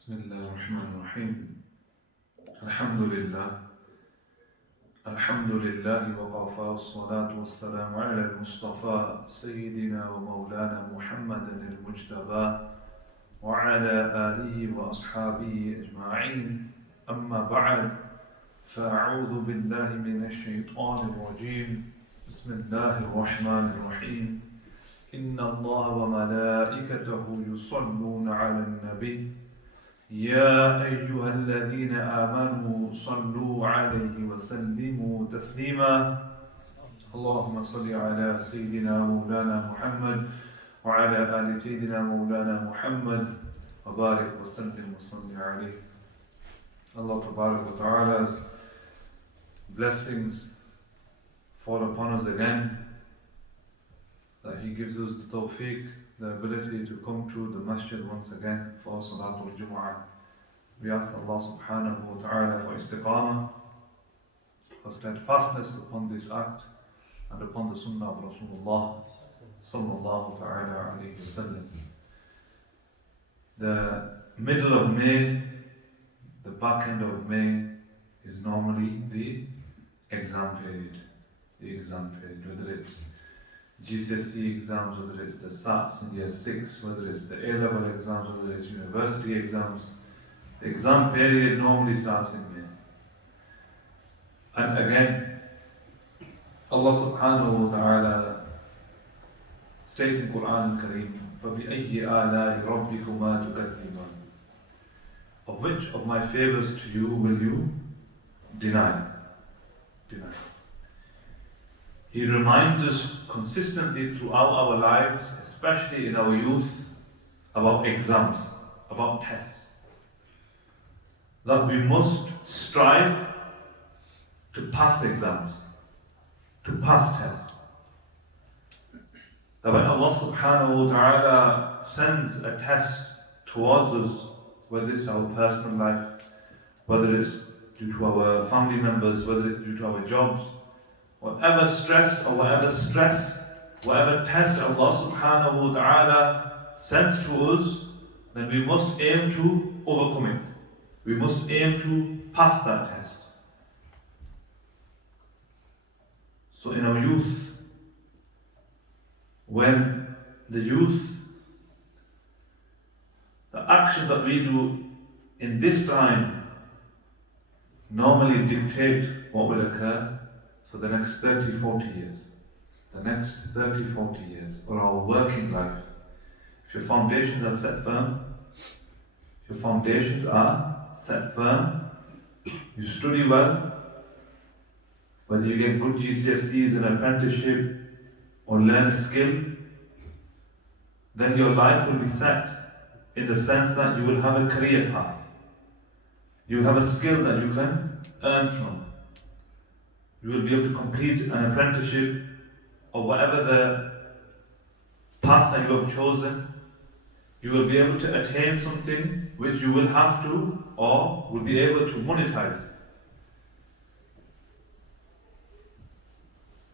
بسم الله الرحمن الرحيم. الحمد لله وقفى، والصلاة والسلام على المصطفى سيدنا ومولانا محمد المجتبى وعلى آله وأصحابه أجمعين. أما بعد، فأعوذ بالله من الشيطان الرجيم. بسم الله الرحمن الرحيم. إن الله وملائكته يصلون على النبي يا أيها الذين آمنوا صلوا عليه وسلموا تسليما. اللهم صل على سيدنا مولانا محمد وعلى آل سيدنا مولانا محمد وبارك وسلم وصل عليه. Allah Tabarak wa Ta'ala's blessings fall upon us again, that He gives us the tawfiq, the ability to come to the Masjid once again for Salatul Jumu'ah. We ask Allah Subhanahu wa Ta'ala for istiqamah, for steadfastness upon this act and upon the Sunnah of Rasulullah Sallallahu Ta'ala Alayhi Wasallam. The middle of May, the back end of May, is normally the exam period. Whether it's GCSE exams, whether it's the SATs in year 6, whether it's the A-level exams, whether it's university exams. The exam period normally starts in May. And again, Allah Subhanahu wa Ta'ala states in Quran Kareem, فَبِأَيِّ آلَاءِ رَبِّكُمَا تُكَذِّبَانِ, of which of my favors to you will you deny? He reminds us consistently throughout our lives, especially in our youth, about exams, about tests, that we must strive to pass exams, to pass tests. That when Allah Subhanahu wa Ta'ala sends a test towards us, whether it's our personal life, whether it's due to our family members, whether it's due to our jobs, whatever test Allah Subhanahu wa Ta'ala sends to us, then we must aim to overcome it. We must aim to pass that test. So in our youth, when the actions that we do in this time normally dictate what will occur for the next 30, 40 years. The next 30, 40 years, or our working life. If your foundations are set firm, you study well, whether you get good GCSEs, an apprenticeship, or learn a skill, then your life will be set in the sense that you will have a career path. You will have a skill that you can earn from. You will be able to complete an apprenticeship or whatever the path that you have chosen. You will be able to attain something which you will have to or will be able to monetize.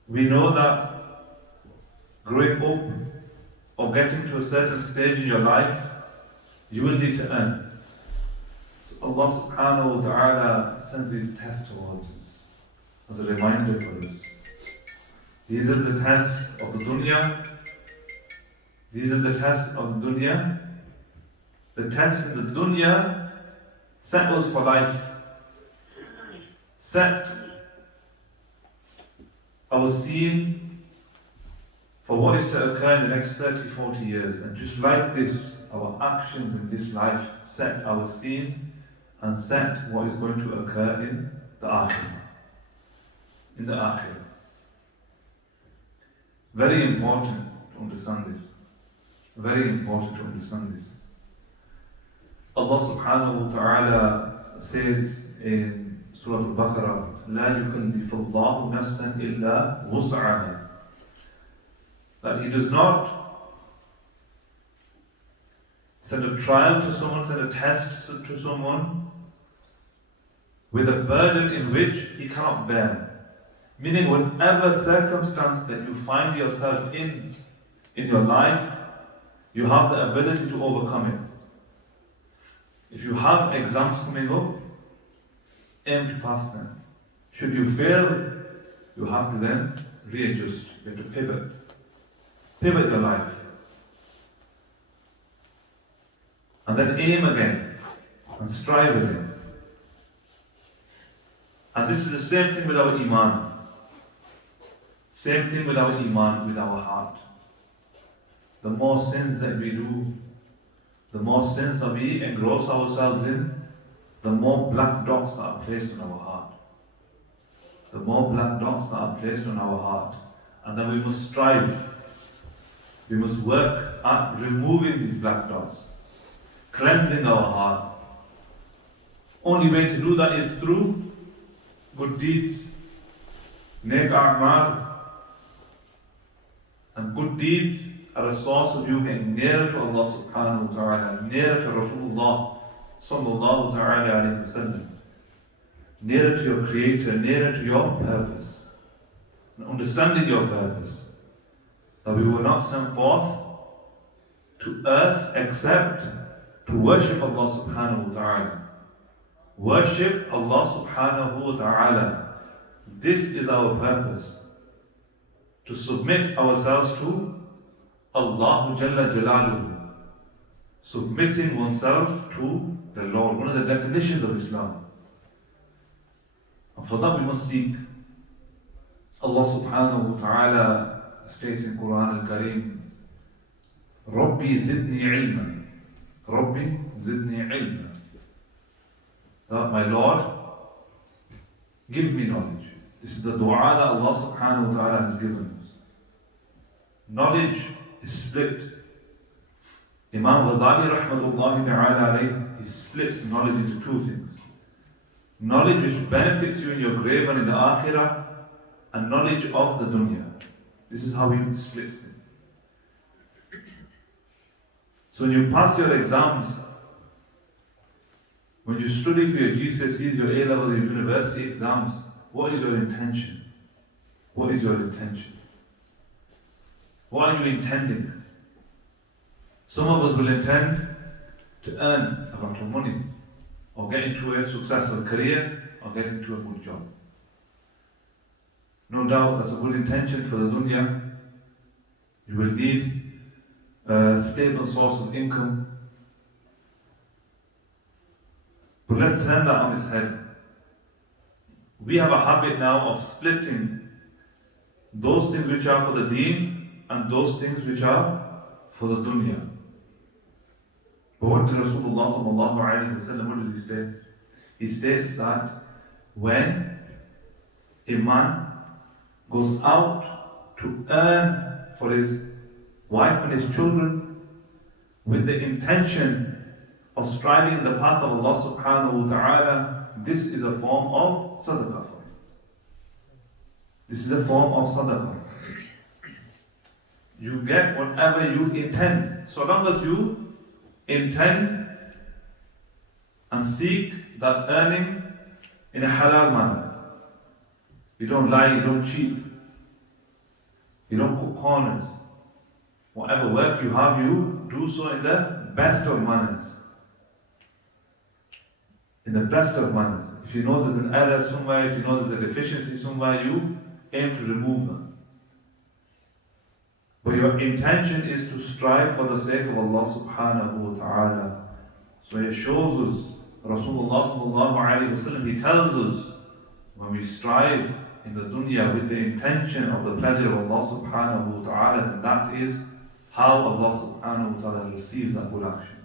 We know that growing up or getting to a certain stage in your life, you will need to earn. So Allah Subhanahu wa Ta'ala sends these tests towards us as a reminder for us. These are the tests of the dunya. The tests in the dunya set us for life. Set our scene for what is to occur in the next 30, 40 years. And just like this, our actions in this life set our scene and set what is going to occur in the Akhirah. Very important to understand this. Allah Subhanahu wa Ta'ala says in Surah Al-Baqarah, لا يكلف الله نفسا إلا وسعها, that He does not send a trial to someone, send a test to someone with a burden in which he cannot bear. Meaning, whatever circumstance that you find yourself in your life, you have the ability to overcome it. If you have exams coming up, aim to pass them. Should you fail, you have to then readjust. You have to pivot. Pivot your life. And then aim again. And strive again. And this is the same thing with our iman. Same thing with our iman, with our heart. The more sins that we do, the more sins that we engross ourselves in, the more black dots that are placed on our heart. The more black dots that are placed on our heart. And then we must strive. We must work at removing these black dots. Cleansing our heart. Only way to do that is through good deeds. Neek a'mal. And good deeds are a source of you getting nearer to Allah subhanahu wa ta'ala, nearer to Rasulullah sallallahu ta'ala alayhi wa sallam, nearer to your Creator, nearer to your purpose. And understanding your purpose, that we were not sent forth to earth except to worship Allah subhanahu wa ta'ala. Worship Allah subhanahu wa ta'ala. This is our purpose. To submit ourselves to Allah Jalla Jalaluhu. Submitting oneself to the Lord. One of the definitions of Islam. And for that we must seek. Allah subhanahu wa ta'ala states in Quran al-Kareem, Rabbi zidni ilma. Rabbi zidni ilma. That my Lord, give me knowledge. This is the dua that Allah subhanahu wa ta'ala has given us. Knowledge is split. Imam Ghazali rahmatullahi ta'ala alayhi, he splits knowledge into two things. Knowledge which benefits you in your grave and in the akhirah, and knowledge of the dunya. This is how he splits it. So when you pass your exams, when you study for your GCSEs, your A-level, your university exams, what is your intention? What is your intention? What are you intending? Some of us will intend to earn a lot of money, or get into a successful career, or get into a good job. No doubt that's a good intention for the dunya. You will need a stable source of income. But let's turn that on its head. We have a habit now of splitting those things which are for the deen and those things which are for the dunya. But what did Rasulullah sallallahu alayhi wa sallam, what did he state? He states that when a man goes out to earn for his wife and his children with the intention of striving in the path of Allah subhanahu wa ta'ala, this is a form of sadaqah for him. This is a form of sadaqah. You get whatever you intend. So long as you intend and seek that earning in a halal manner. You don't lie, you don't cheat. You don't cut corners. Whatever work you have, you do so in the best of manners. In the best of manners. If you know there's an error somewhere, if you know there's a deficiency somewhere, you aim to remove them. But your intention is to strive for the sake of Allah subhanahu wa ta'ala. So it shows us, Rasulullah sallallahu alayhi wa sallam, he tells us, when we strive in the dunya with the intention of the pleasure of Allah subhanahu wa ta'ala, then that is how Allah subhanahu wa ta'ala receives that good action.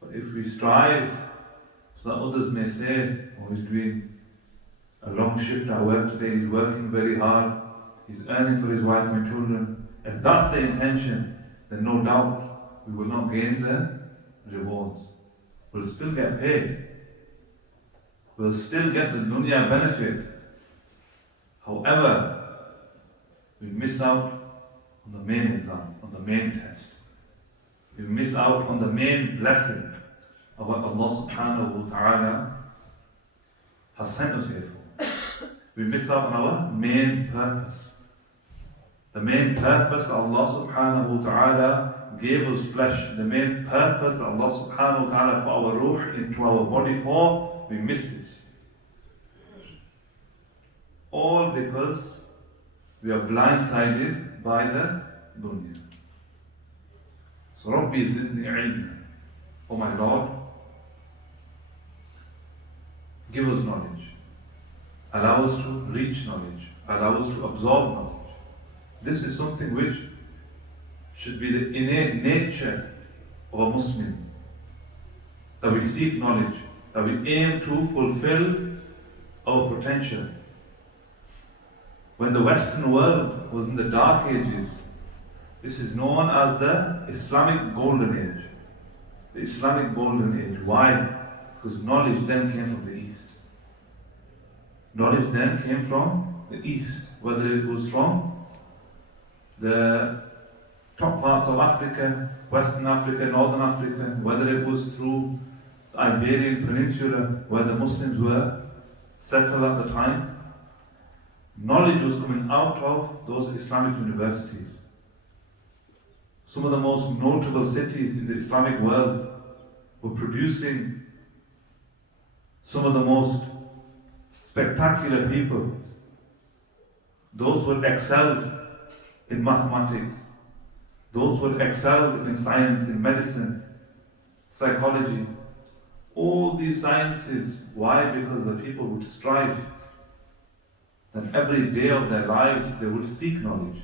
But if we strive so that others may say, oh, he's doing a long shift at work today, he's working very hard, he's earning for his wife and children. If that's the intention, then no doubt we will not gain the rewards. We'll still get paid. We'll still get the dunya benefit. However, we miss out on the main exam, on the main test. We miss out on the main blessing of what Allah subhanahu wa ta'ala has sent us here for. We miss out on our main purpose. The main purpose Allah subhanahu wa ta'ala gave us flesh, the main purpose that Allah subhanahu wa ta'ala put our ruh into our body for, we miss this. All because we are blindsided by the dunya. So Rabbi zidni ilm. Oh my Lord, give us knowledge. Allow us to reach knowledge. Allow us to absorb knowledge. This is something which should be the innate nature of a Muslim. That we seek knowledge, that we aim to fulfill our potential. When the Western world was in the dark ages, this is known as the Islamic Golden Age. The Islamic Golden Age. Why? Because knowledge then came from the East. Knowledge then came from the East, whether it was from the top parts of Africa, Western Africa, Northern Africa, whether it was through the Iberian Peninsula, where the Muslims were settled at the time. Knowledge was coming out of those Islamic universities. Some of the most notable cities in the Islamic world were producing some of the most spectacular people. Those who had excelled in mathematics, those who had excelled in science, in medicine, psychology, all these sciences. Why? Because the people would strive. That every day of their lives they would seek knowledge.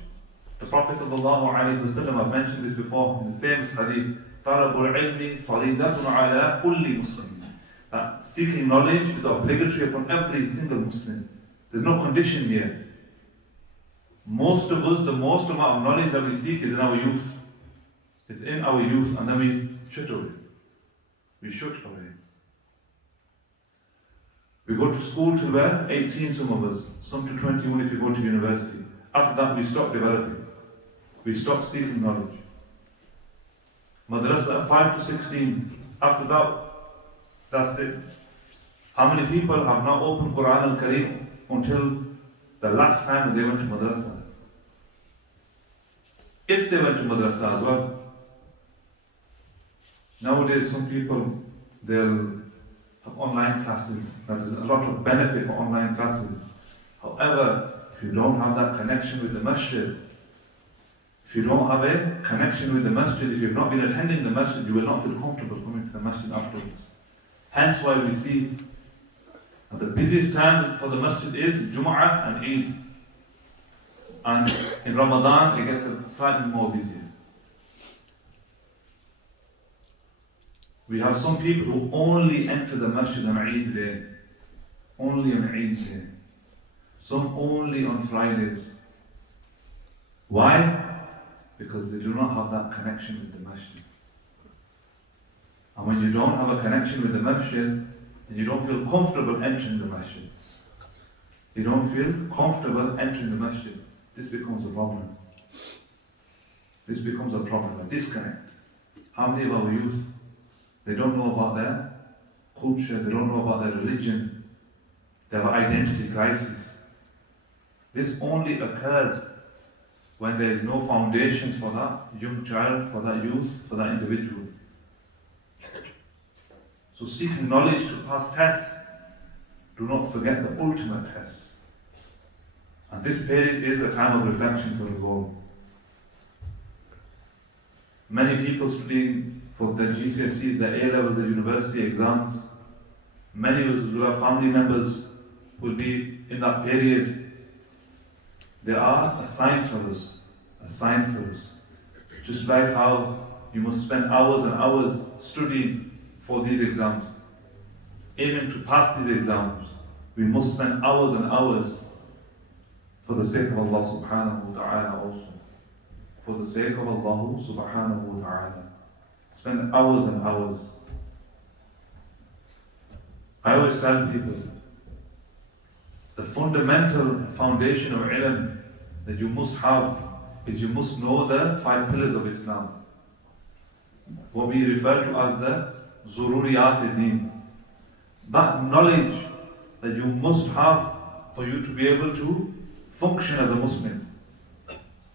The Prophet ﷺ, I've mentioned this before in the famous hadith, طَلَبُ الْعِلْمِ فَرِيدَةٌ عَلَىٰ كُلِّ مُسْلِمٍ. That seeking knowledge is obligatory upon every single Muslim. There's no condition here. Most of us, the most amount of knowledge that we seek is in our youth. It's in our youth, and then we shut away. We shut away. We go to school till we're 18, some of us, some to 21 if you go to university. After that, we stop developing. We stop seeking knowledge. Madrasa, 5 to 16. After that, that's it. How many people have not opened Quran al-Kareem until the last time that they went to madrasa? If they went to madrasa as well. Nowadays, some people, they'll have online classes. There's a lot of benefit for online classes. However, if you don't have that connection with the masjid, if you don't have a connection with the masjid, if you've not been attending the masjid, you will not feel comfortable coming to the masjid afterwards. Hence why we see that the busiest times for the masjid is Jum'ah and Eid. And in Ramadan, it gets slightly more busier. We have some people who only enter the masjid on Eid day. Only on Eid day. Some only on Fridays. Why? Because they do not have that connection with the masjid. And when you don't have a connection with the masjid, then you don't feel comfortable entering the masjid. You don't feel comfortable entering the masjid. This becomes a problem. This becomes a problem, a disconnect. How many of our youth, they don't know about their culture, they don't know about their religion, they have an identity crisis. This only occurs when there is no foundations for that young child, for that youth, for that individual. So seeking knowledge to pass tests, do not forget the ultimate test. And this period is a time of reflection for us all. Many people studying for the GCSEs, the A-levels, the university exams, many of us will have family members who will be in that period. They are a sign for us, a sign for us. Just like how you must spend hours and hours studying for these exams, aiming to pass these exams. We must spend hours and hours for the sake of Allah subhanahu wa ta'ala also. For the sake of Allah subhanahu wa ta'ala. Spend hours and hours. I always tell people, the fundamental foundation of ilm that you must have is you must know the 5 pillars of Islam. What we refer to as the Zururiyat-e-Deen. That knowledge that you must have for you to be able to function as a Muslim.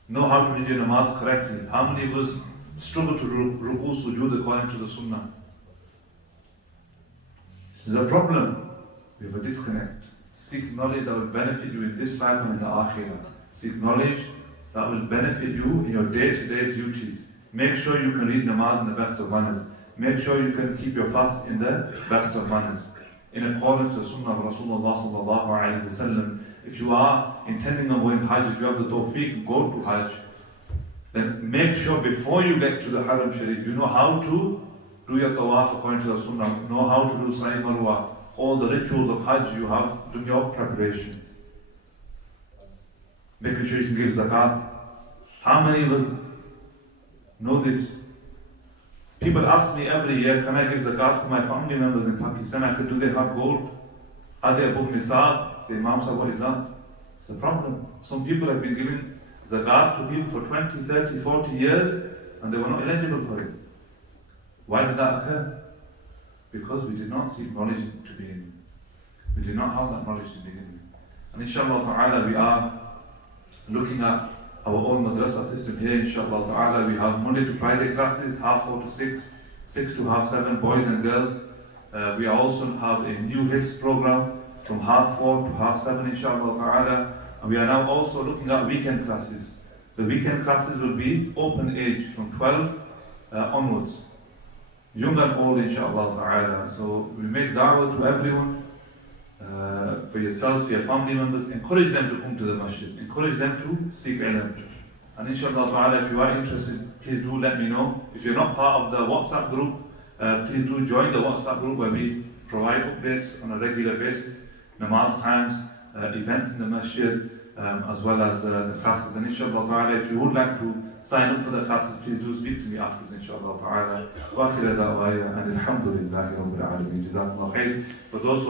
Know how to read your namaz correctly. How many of us struggle to ruku sujood according to the sunnah. There's a problem. We have a disconnect. Seek knowledge that will benefit you in this life and in the akhirah. Seek knowledge that will benefit you in your day-to-day duties. Make sure you can read namaz in the best of manners. Make sure you can keep your fast in the best of manners. In accordance to the sunnah of Rasulullah sallallahu alayhi wa sallam. If you are intending on going Hajj, if you have the tawfiq, go to Hajj. Then make sure before you get to the Haram Sharif, you know how to do your tawaf according to the sunnah, know how to do Sa'i Marwa. All the rituals of Hajj, you have done your preparations. Making sure you can give zakat. How many of us know this? People ask me every year, can I give zakat to my family members in Pakistan? I said, do they have gold? Are they above nisab? Say, Imam Sahib, what is that? It's a problem. Some people have been giving zakat to people for 20, 30, 40 years and they were not eligible for it. Why did that occur? Because we did not seek knowledge to begin with. We did not have that knowledge to begin with. And inshallah ta'ala, we are looking at our own madrasa system here. Inshallah ta'ala, we have Monday to Friday classes, 4:30 to 6, 6 to 7:30, boys and girls. We also have a new HIFZ program from 4:30 to 7:30, inshallah ta'ala. And we are now also looking at weekend classes. The weekend classes will be open age from 12 onwards. Young and old, inshallah ta'ala. So we make da'wah to everyone, for yourselves, for your family members. Encourage them to come to the masjid. Encourage them to seek ilm. And inshallah ta'ala, if you are interested, please do let me know. If you're not part of the WhatsApp group, please do join the WhatsApp group where we provide updates on a regular basis, namaz times, events in the masjid, as well as the classes. And inshallah ta'ala, if you would like to sign up for the classes, please do speak to me afterwards, inshallah ta'ala. Wa akhir da'waya and alhamdulillahi rabbil alameen. Jazakumullah khair. For those who